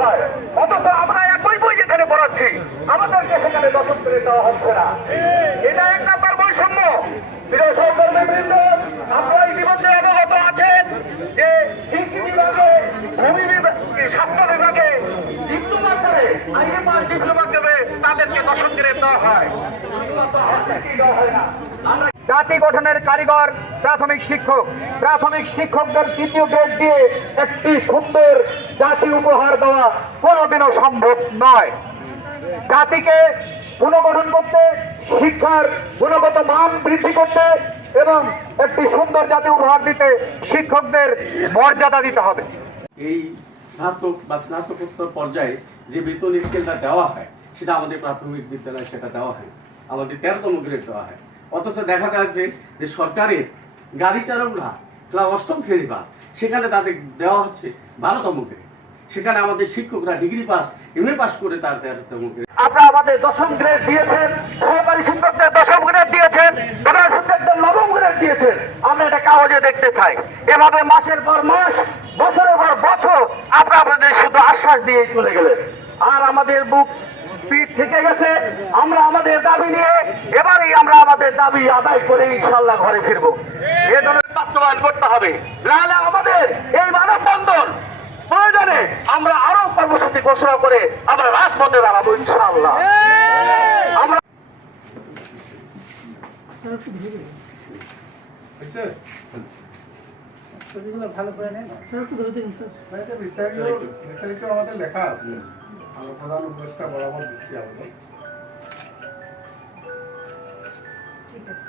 হয়, অথচ আমরা একই বই যেখানে পড়াচ্ছি আমাদেরকে সেখানে দশম শ্রেণী দেওয়া হচ্ছে না। এটা এক নাম্বার বৈষম্য। প্রিয় সহকর্মীবৃন্দ, আপনারা ইতিমধ্যে অবগত আছেন যে কৃষি বিভাগে, ভূমি বিভাগে, স্বাস্থ্য বিভাগে ডিপ্লোমা করে IMR ডিপ্লোমা দেবে তাদেরকে দশম গ্রেড দেওয়া হয়, জাতি গঠনের কারিগর প্রাথমিক শিক্ষক, প্রাথমিক শিক্ষকদের তৃতীয় গ্রেড দিয়ে একটি সুন্দর জাতি উপহার দেওয়া কোনোদিনও সম্ভব নয়। জাতিকে পুনর্গঠন করতে, শিক্ষার গুণগত মান বৃদ্ধি করতে এবং একটি সুন্দর জাতি উপহার দিতে শিক্ষকদের মর্যাদা দিতে হবে। এই স্নাতক বা স্নাতকোত্তর পর্যায়ে যে বেতন স্কেলটা দেওয়া হয় সেটা আমাদের প্রাথমিক বিদ্যালয়ে সেটা দেওয়া হয়, আমাদের 13তম গ্রেড দেওয়া হয়। অথচ দেখা যাচ্ছে যে সরকারের গাড়ি চালকরা ক্লাস 8ম শ্রেণী পাস, সেখানে তাদের দেওয়া হচ্ছে 12তম গ্রেড। সেখানে আমাদের শিক্ষকরা ডিগ্রি পাস, MA পাস করে তার 13তম গ্রেড। আপনারা আমাদের দশম গ্রেড দিয়েছেন, সহকারী শিক্ষকদের দশম গ্রেড দিয়েছেন, প্রধান শিক্ষকদের নবম গ্রেড দিয়েছেন। আমরা এটা কাগজে দেখতে চাই। এভাবে মাসের পর মাস, বছরের পর বছর আপনারা আপনাদের শুধু আশ্বাস দিয়ে চলে গেলেন, আর আমাদের বুক পিঠ থেকে গেছে। আমরা আমাদের দাবি নিয়ে এবারেই আমরা আমাদের দাবি আদায় করে ইনশাল্লাহ ঘরে ফিরবো। এ ধরনের বাস্তবায়ন করতে হবে, নাহলে আমাদের এই মানববন্ধন প্রয়োজনে আমরা আরো কর্মসূচি ঘোষণা করে আমরা রাজপথে দাঁড়াবো ইনশাআল্লাহ। আমরা ভালো করে নেন বিস্তারিত আমাদের লেখা আছে, আমরা প্রধান উপদেষ্টা বরাবর দিচ্ছি আমাদের। ঠিক আছে।